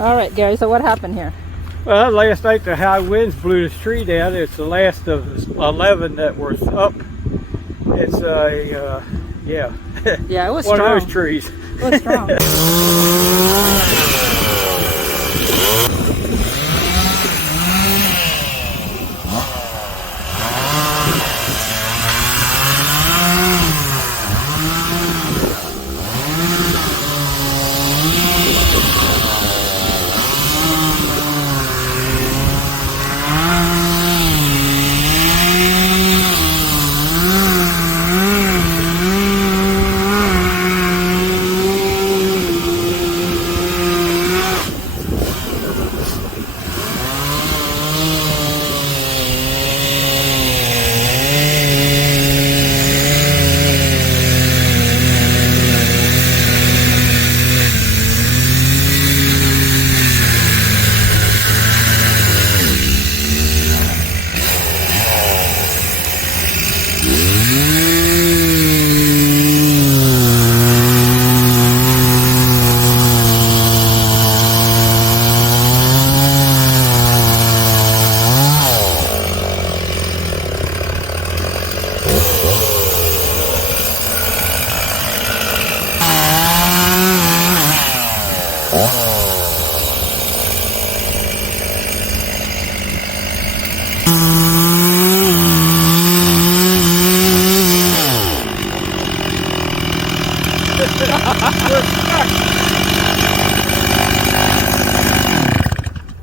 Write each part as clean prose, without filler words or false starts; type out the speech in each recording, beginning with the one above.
All right, Gary, so what happened here? Well, last night the high winds blew this tree down. It's the last of 11 that were up. It's a, yeah. Yeah, it was one strong. of those trees. It was strong.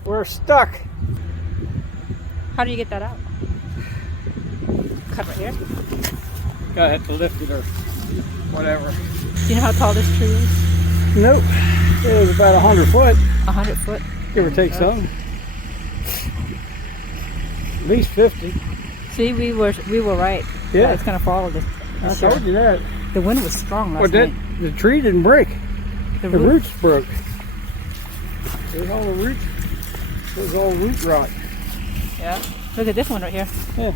We're stuck. How do you get that out? Cut right here? I have to lift it or whatever. Do you know how tall this tree is? Nope. It was about 100 foot. 100 foot? Give or take some. At least 50. See, we were right. Yeah. It's going to fall this I told you that. The wind was strong last Well, night. the tree didn't break. The roots broke. There's all the roots. There's all root rot. Yeah. Look at this one right here. Yeah.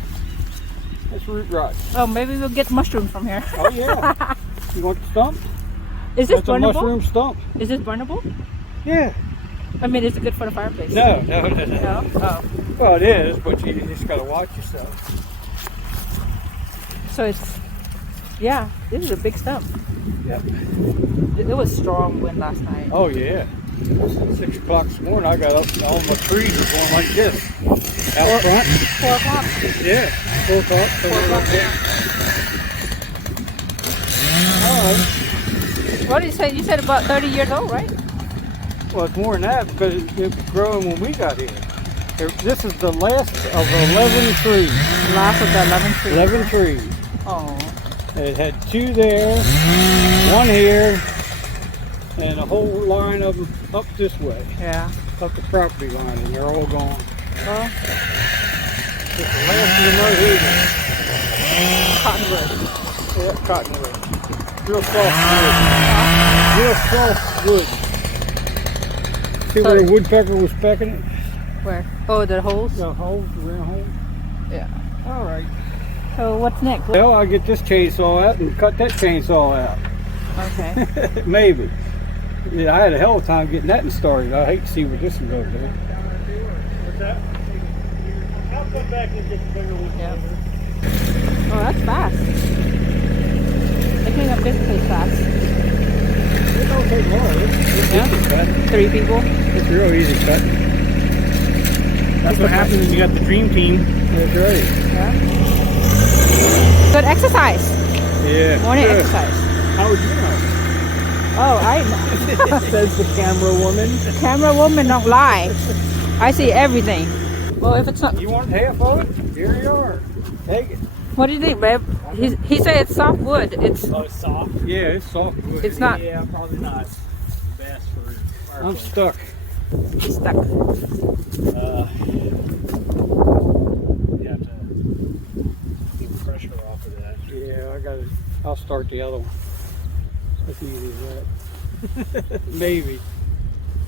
That's root rot. Oh, maybe we'll get mushrooms from here. Oh, yeah. You want the stump? Is this That's a burnable? mushroom stump. Is this burnable? Yeah. I mean, is it good for the fireplace? No. No? Oh. Well, it is, but you just got to watch yourself. So it's, yeah, this is a big stump. Yep. It was strong wind last night. Oh, yeah. 6 o'clock this morning, I got up and all my trees are going like this. Out front. 4 o'clock. Yeah. 4 o'clock. 4 o'clock. All right. What did you say? You said about 30 years old, right? Well, it's more than that because it was growing when we got here. This is the last of 11 trees. Last of the 11 trees. 11 trees. Oh. It had 2 there, 1 here, and a whole line of them up this way. Yeah. Up the property line, and they're all gone. Well, It's the last of the cottonwood. Yeah, cottonwood. Real soft wood. Real soft wood. See where the woodpecker was pecking it? Where? Oh, the holes? The holes, the round holes? Yeah. All right. So what's next? Well, I'll get this chainsaw out and cut that chainsaw out. Okay. Maybe. Yeah, I had a hell of a time getting that started. I hate to see what this is going to do. What's that? I'll put back and get the bigger one. Yeah. Oh, that's fast. They clean up this place fast. It don't take long. It's easy cut. 3 people. It's real easy cut. That's what happens when you got the dream team. That's right. Yeah. Good exercise. Yeah. Morning Good. exercise. How would you know? Oh, I know. Says the camera woman. Camera woman don't lie. I see everything. Well, if it's not, You want half of it? Here you are. Take it. what do you think, babe? He said it's soft wood. It's Oh, it's soft? Yeah, it's soft wood. It's not Yeah, probably not the best for I'm fireplace. stuck. stuck. You have to keep the pressure off of that. Yeah, I'll start the other one. It's easy as that. Maybe.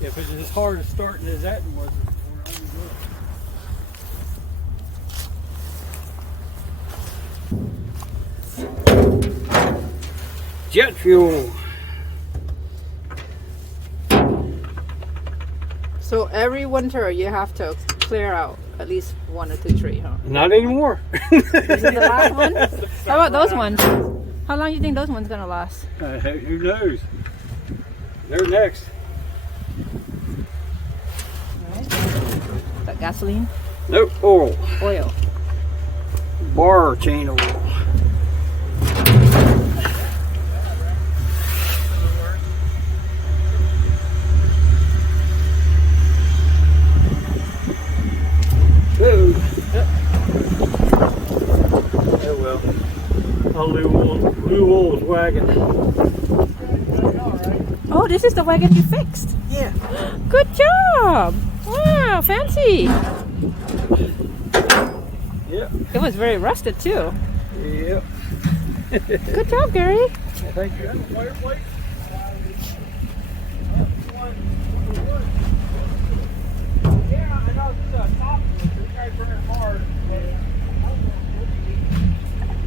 If it's as hard as starting as that one was before, I would do it. Jet fuel. So every winter you have to clear out at least 1 or 2 trees, huh? Not anymore. This is the last one? How about those ones? How long do you think those ones gonna last? Who knows? They're next. Alright. Is that gasoline? Nope, oil. Oil. Bar chain oil. Ooh. Yep. Oh well. I'll Lou Oil's wagon. Oh, this is the wagon you fixed. Yeah. Good job. Wow, fancy. Yep. It was very rusted too. Yep. Good job, Gary. Thank you. Yeah, I know it's top. You guys bring it hard.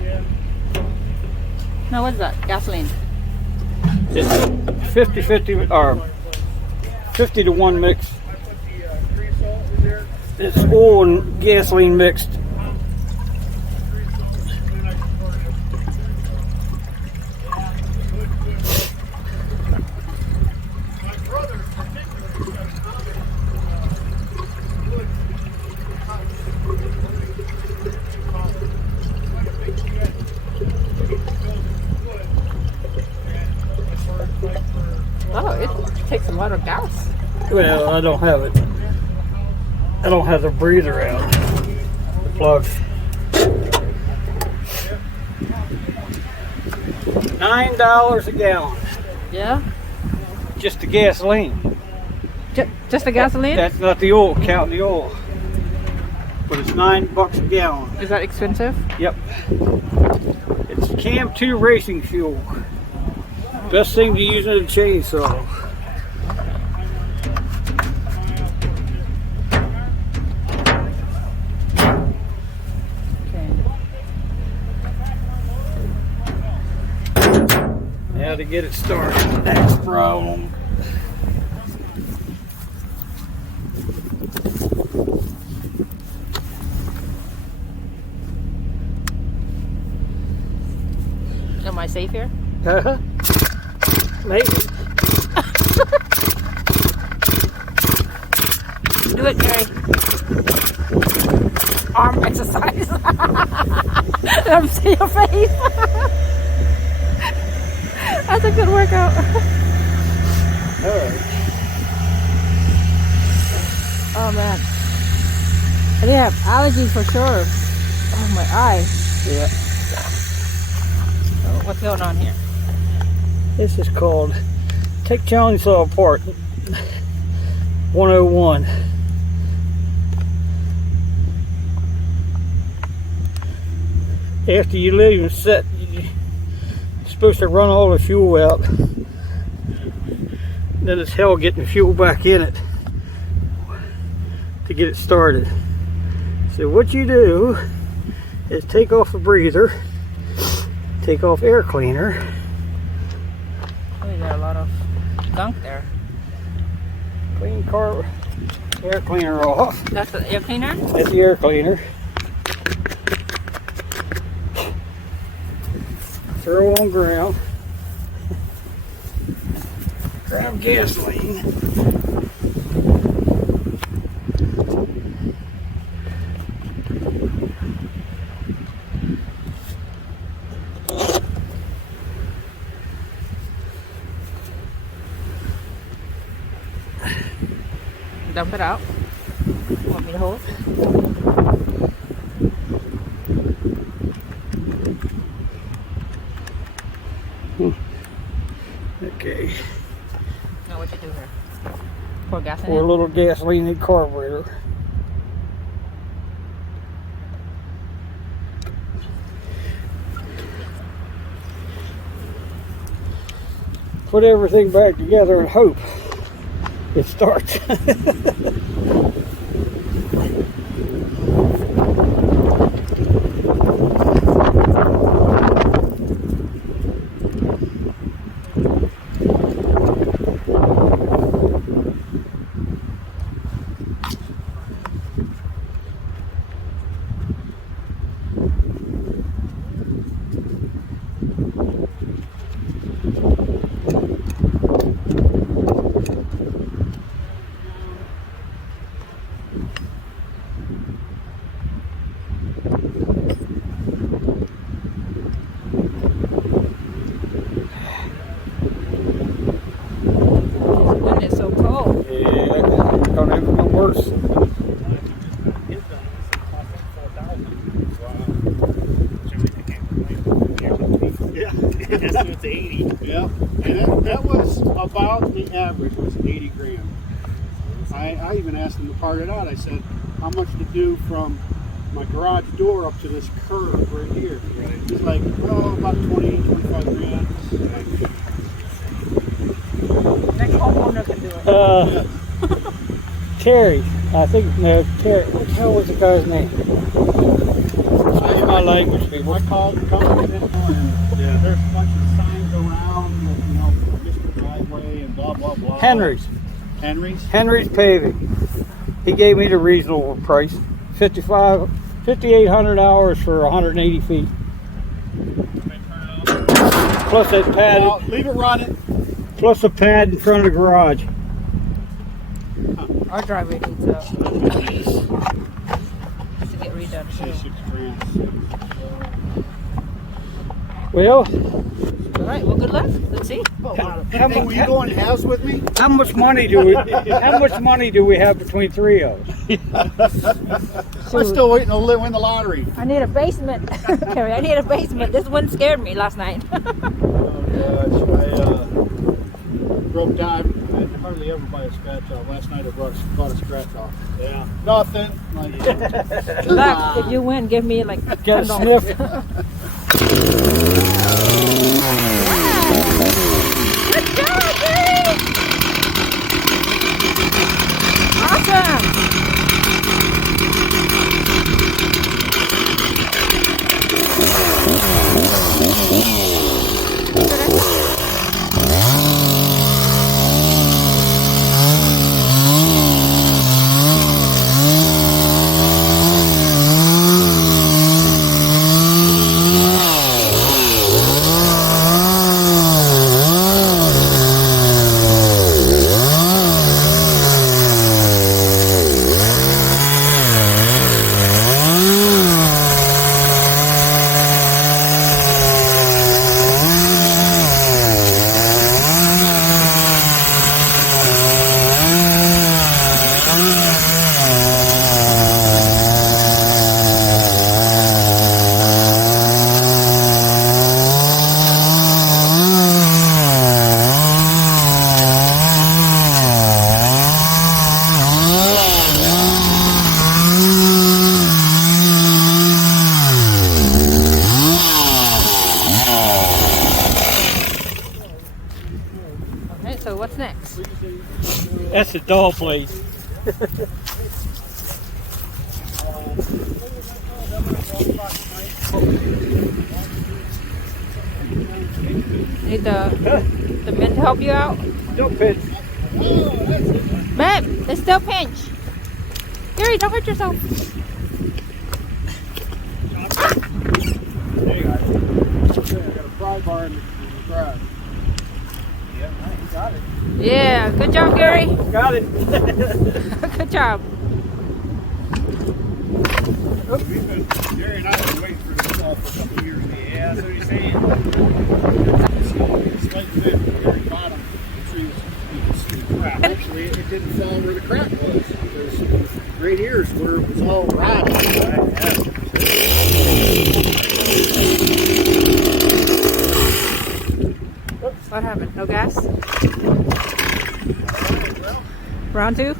Yeah. Now what's that? Gasoline. It's 50-50 or 50 to 1 mix. I put the green salt in there. It's oil and gasoline mixed. Green salt, and then I can burn it. Yeah, good. My brother, particularly, got wood. Quite a big shed. Oh, it takes a lot of gas. Well, I don't have it. I don't have the breather out. The plug. $9 a gallon. Yeah? Just the gasoline. Just the gasoline? That's not the oil, counting the oil. But it's $9 a gallon. Is that expensive? Yep. It's Cam 2 racing fuel. Best thing to use in a chainsaw. Okay. Now to get it started, that's the problem. Am I safe here? Uh-huh. Maybe. Do it, Gary. Arm exercise. Let me see your face. That's a good workout. Alright. Oh man. I have allergies for sure. Oh, my eye. Yeah. So what's going on here? This is called Take Chainsaw Apart 101. After you leave and set, you're supposed to run all the fuel out. Then it's hell getting the fuel back in it to get it started. So what you do is take off the breather, take off air cleaner. Oh, you got a lot of gunk there. Clean car air cleaner off. That's the air cleaner? That's the air cleaner. Throw on ground. Grab gasoline. Dump it out. Want me to hold? Okay. Now what you do here? Pour gas in Pour a it? little gasoline in the carburetor. Put everything back together and hope it starts. worse. His done, it cost like 4,000. Wow. Assuming they can't complain. Yeah. Estimate's 80. Yeah, and that was about the average, was 80 grand. I even asked him to part it out. I said, how much to do from my garage door up to this curve right here? Right. He's like, oh, about 20, 25 grand. Next homeowner can do it. Terry, I think, no, Terry, what the hell was the guy's name? That's my language, people. I called the company this morning. Yeah. There's a bunch of signs around, with, just the driveway and blah, blah, blah. Henry's. Henry's Paving. He gave me the reasonable price. 5,800 hours for 180 feet. Plus that pad. Well, leave it running. Plus a pad in front of the garage. Our driveway needs to get redone. Say too. 6 grand. Well, All right. Well, good luck. Let's see. Hey, will you go in house with me? how much money do we have between three of us? I'm still waiting to win the lottery. I need a basement, Carrie. I need a basement. This one scared me last night. Oh gosh, I broke down. I hardly ever buy a scratch off. Last night I bought a scratch off. Yeah. Nothing. Like, Good luck. If you win, give me like Get a $10. sniff. Good job, Carrie. Awesome. Okay, so what's next? That's the doll plate. Need the men to help you out? Don't pitch. Man, it's still pinch. Gary, don't hurt yourself. there you go. I got a pry bar in the garage. Yeah, you got it. Yeah, good job, Gary. Got it. Good job. Gary and I have been waiting for this for a couple of years. Yeah, that's what he's saying. It's like the very bottom trees, you can see the crack. Actually, it didn't fall where the crack was. Because right here is where it was all rotted. What happened? No gas? Round two?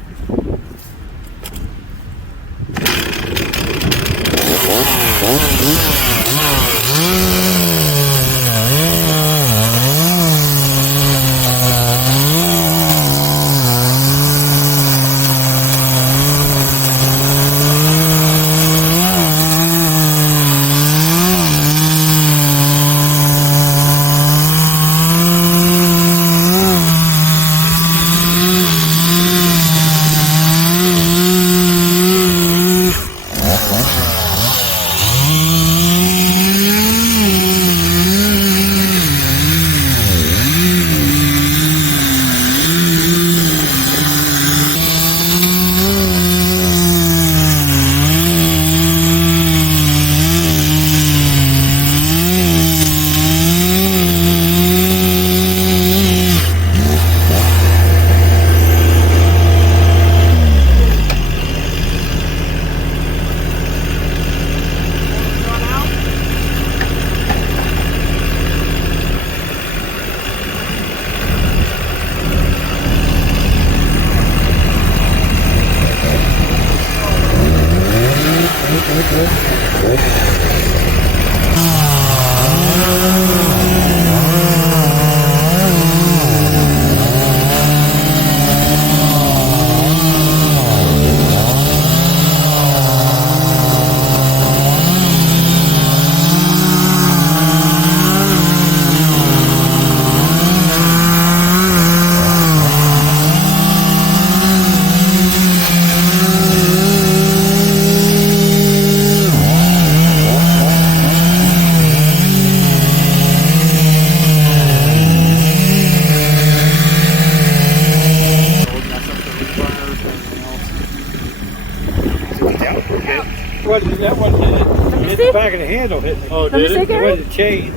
wasn't it. me It's see. the back of the handle hitting it. Oh, Let me did see, it? It Gary. wasn't the chain.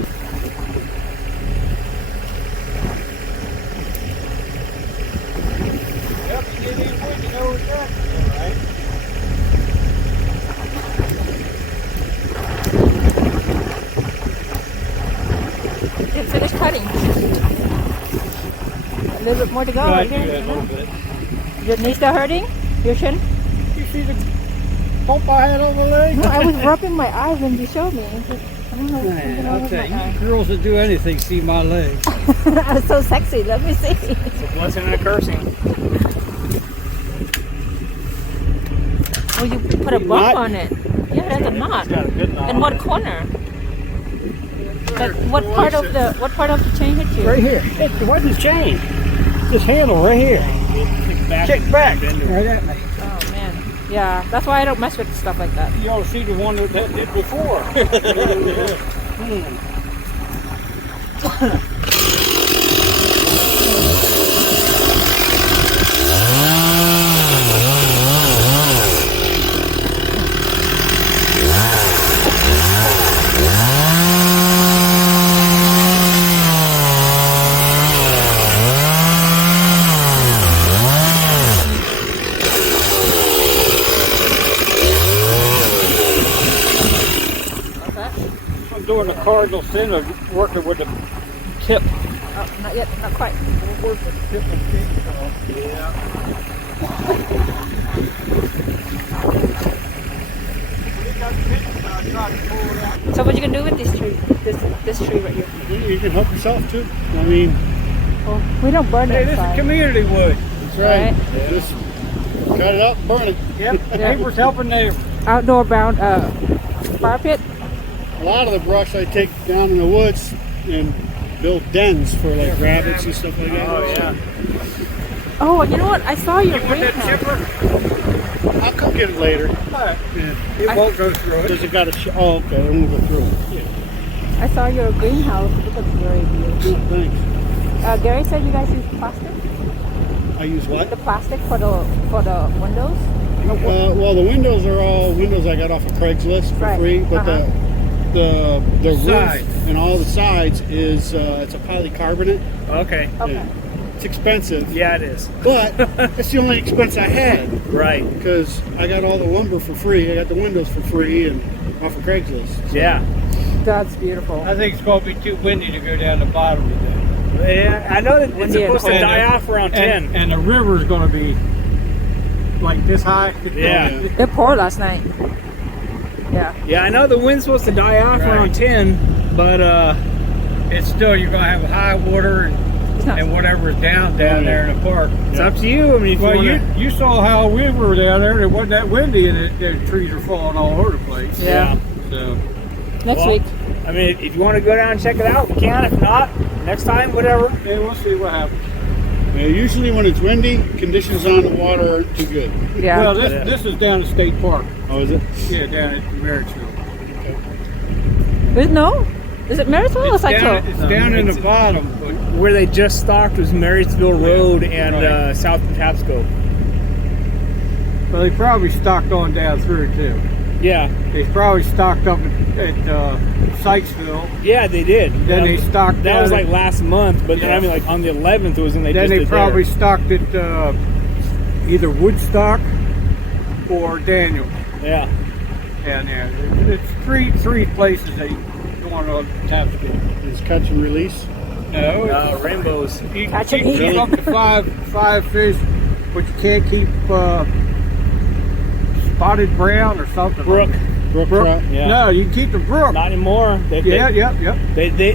Yep, you get in quick, you know where it's at. All right. Didn't finish cutting. A little bit more to go. Right, again. yeah, a little bit. Your knee still hurting? Your shin? You see the bump I had on my leg? No, I was rubbing my eye when you showed me. I don't know. Man, something I'll wrong with tell my you, girls that do anything see my legs. eye. I was so sexy. Let me see. It's a blessing and a cursing. Oh, you put a bump Knot? on it. Yeah, that's a knot. It's got a good knot In on what it. corner? But what part of the chain hit you? Right here. It wasn't the chain. This handle right here. Kick back. Right at me. Oh man. Yeah, that's why I don't mess with stuff like that. You ought to see the one that did before. What's that? I'm doing the cardinal sin of working with the tip. Oh, not yet. Not quite. We'll work with the tip of the chainsaw. Yeah. So what you gonna do with this tree? This tree right here? You can help yourself too. I mean, Oh, we don't burn Hey, that this is side. community wood. that's right. Right. Just cut it up and burn it. Yep. Neighbors helping neighbors. Outdoor bound fire pit. A lot of the brush I take down in the woods and build dens for like rabbits and stuff like that. Oh, yeah. Oh, you know what? I saw your You want that greenhouse. chipper? I'll come get it later. Alright. It won't go through it. Does it got a oh, okay, it won't go through. I saw your greenhouse. It looks very beautiful. Thanks. Gary said you guys use plastic. I use what? The plastic for the windows. Well, the windows are all windows I got off of Craigslist for Right. free, but the roof Side. and all the sides is it's a polycarbonate. Okay. Okay. Yeah. It's expensive, Yeah, it is. but it's the only expense I had Right. because I got all the lumber for free. I got the windows for free and off of Craigslist. Yeah. That's beautiful. I think it's going to be too windy to go down the bottom today. Yeah, I know that it's Windy and supposed to cold. die off around 10. And the river's going to be like this high. Yeah. It poured last night. Yeah. Yeah, I know the wind's supposed to die off Right. around 10, but It's still, you're going to have high water It's not. and whatever's down there in the park. it's up to you. I mean, if Well, you you want to. you saw how we were down there. It wasn't that windy, and the trees are falling all over the place. Yeah. So Next Well, week. I mean, if you want to go down and check it out, we can. If not, next time, whatever. yeah, we'll see what happens. Yeah, usually when it's windy, conditions on the water aren't too good. Yeah. Well, this is down at State Park. Oh, is it? Yeah, down at Marysville. No? Is it Marysville or Cyclo? It's down in the It's- bottom, but Where they just stocked was Marysville Road and Right. South Patapsco. well, they probably stocked on down through too. Yeah. They probably stocked up at Sykesville. Yeah, they did. Then Yeah. they stocked That down was at- like last month, but then, Yeah. I mean, like on the 11th was when they Then just they did probably theirs. stocked at either Woodstock or Daniel Yeah. down there. It's three places they going on tap speed. It's catch and release. No, it's, Rainbows. you can Catch and keep eat. up to five fish, but you can't keep spotted brown or something. Brook. Brook trout. Yeah. No, you can keep the brook. Not anymore. Yep.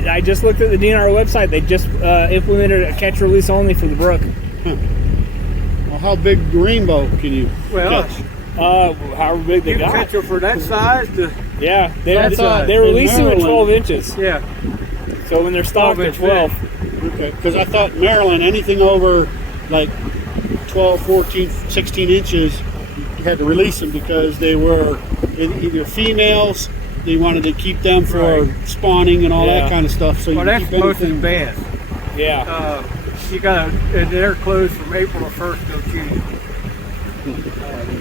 I just looked at the DNR website. They just implemented a catch release only for the brook. Well, how big rainbow can you Well, catch? However big they you can got. catch them for that size. Yeah, That's they release them at in 12 inches. Yeah, So when they're stocked, they're 12 12. Okay, because I thought Maryland, anything over like 12, 14, 16 inches, you had to release them because they were either females, they wanted to keep them for Right. spawning and all Yeah. that kind of stuff. So well, you that's keep most of the anything. bass. Yeah. You got and they're closed from April 1st till June. the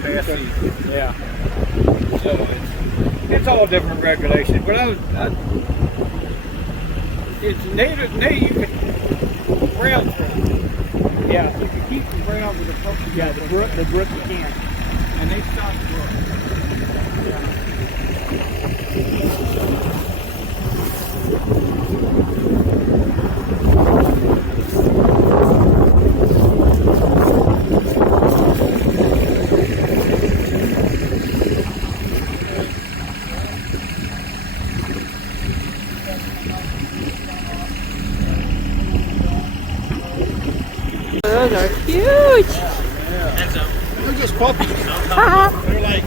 past season. Yeah. So it's all different regulations. But it's native. You can brown trout. Yeah. You can keep them brown with the pump. Yeah, the brook you can't. And they stop growing. Those are huge. They're just puppies. They're like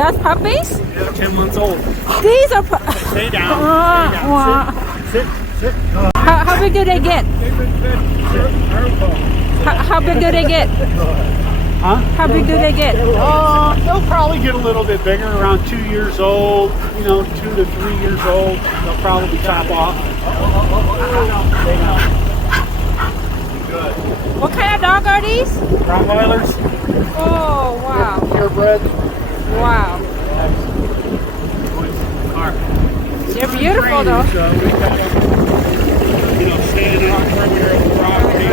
That's puppies? 10 months old. These are Stay down. Wow. Sit. How big do they get? How big do they get? Huh? How big do they get? They'll probably get a little bit bigger, around 2 years old, 2 to 3 years old. They'll probably top off. Good. What kind of dog are these? Rottweilers, Oh, wow. purebred. Wow. They're beautiful though. So we got them, standing on the perimeter of the property.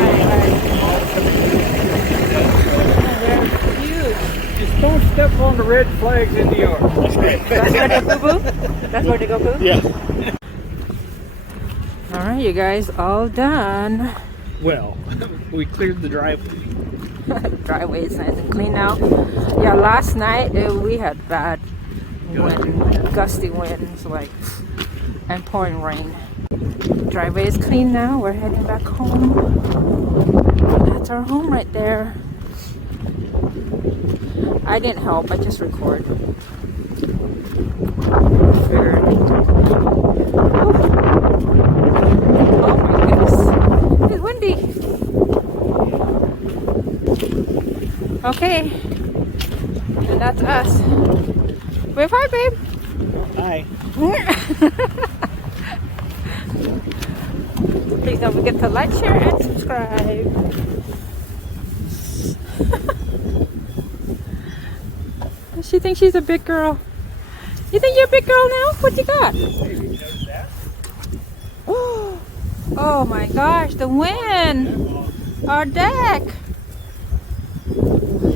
They're huge. Just don't step on the red flags in the yard. That's where they poo-poo? That's where they go poo? Yeah. Alright, you guys, all done. Well, we cleared the driveway. Driveway is nice and clean now. Yeah, last night we had bad wind, gusty winds, and pouring rain. Driveway is clean now. We're heading back home. That's our home right there. I didn't help. I just record. Oh my goodness. It's windy. Okay. And that's us. Wave hi, babe. Hi. Please don't forget to like, share, and subscribe. She thinks she's a big girl. You think you're a big girl now? What you got? Oh my gosh, the wind! Our deck!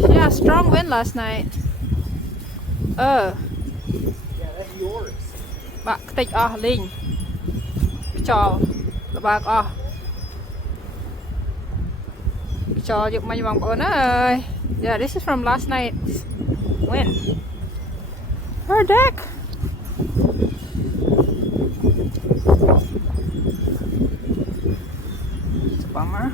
Yeah, strong wind last night. Yeah, that's yours. Bạc tích Linh. Cho bạc cho dụng mấy vòng bữa ơi. Yeah, this is from last night's wind. Our deck. It's a bummer.